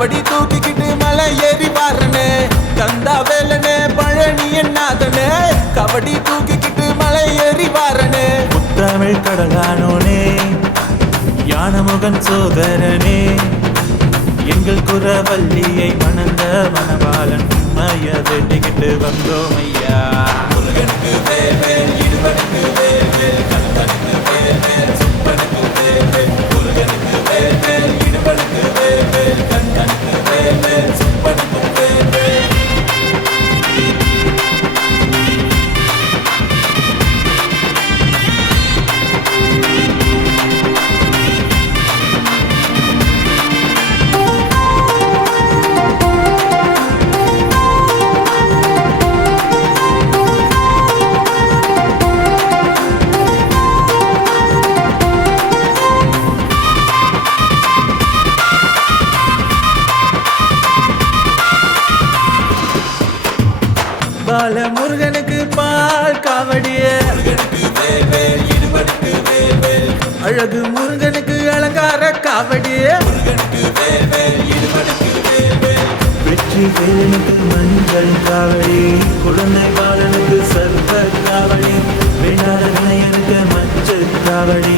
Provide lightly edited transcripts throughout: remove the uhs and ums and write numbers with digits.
காவடி தூக்கிக்கிட்டு மலை ஏறி வாரனே கந்தா வேலனே பழனி என்னாதனே காவடி தூக்கிக்கிட்டு மலை ஏறி வாரனே முத்தமிழ் கடலானோனே யானமுகன் சோதரனே எங்கள் குரவல்லியை மணந்த மணவாளன் உண்மைய வேண்டிக்கிட்டு வந்தோம் ஐயா. முருகனுக்கு வேல் வேல் இடுவனுக்கு வேல் வேல் கந்தனுக்கு வேல் வேல் சுப்பனுக்கு வேல் வேல் முருகனுக்கு வேல் வேல் இடுவனுக்கு வேல் வேல் கந்தனுக்கு வேல் வேல் சுப்பனுக்கு வேல் வேல் பால முருகனுக்கு பால் காவடிய முருகனுக்கு வேல் வேல் இடுவனுக்கு வேல் வேல் அழகு முருகனுக்கு அலங்கார காவடிய முருகனுக்கு வேல் வேல் இடுவனுக்கு வேல் வேல் வெற்றி வேலனுக்கு மஞ்சள் காவடி குழந்தை பாலனுக்கு சர்வ காவடி வேண்டாத வினையனுக்கு மஞ்சள் காவடி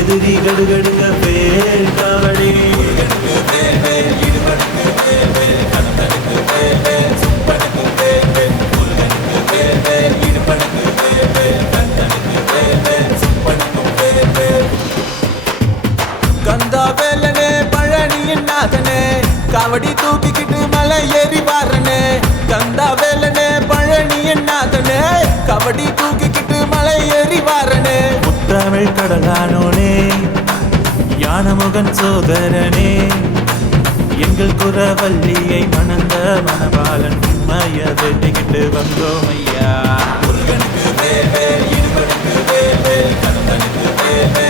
எதிரி கடுகடுங்க பேர் காவடி முருகனுக்கு வேல் வேல் இடுவனுக்கு வேல் வேல் கந்தனுக்கு வேல் வேல் சுப்பனுக்கு வேல் வேல் முருகனுக்கு வேல் வேல் இடுவனுக்கு வேல் வேல் கந்தனுக்கு வேல் வேல் சுப்பனுக்கு வேல் வேல் கந்தா வேலனே பழனியின் நாதனே காவடி தூக்கிக்கிட்டு மலை ஏறி வாரனே கந்தா வேலனே பழனியின் நாதனே காவடி தூக்கிக்கிட்டு மலை ஏறி வாரனே முத்தமிழ் கடலானோனே யானமுகன் சோதரனே எங்கள் குரவல்லியை மணந்த மணவாளன் உண்மைய வேண்டிக்கிட்டு வந்தோம் ஐயா. முருகனுக்கு வேல் வேல் இடுவனுக்கு வேல் வேல் கந்தனுக்கு வேல் வேல்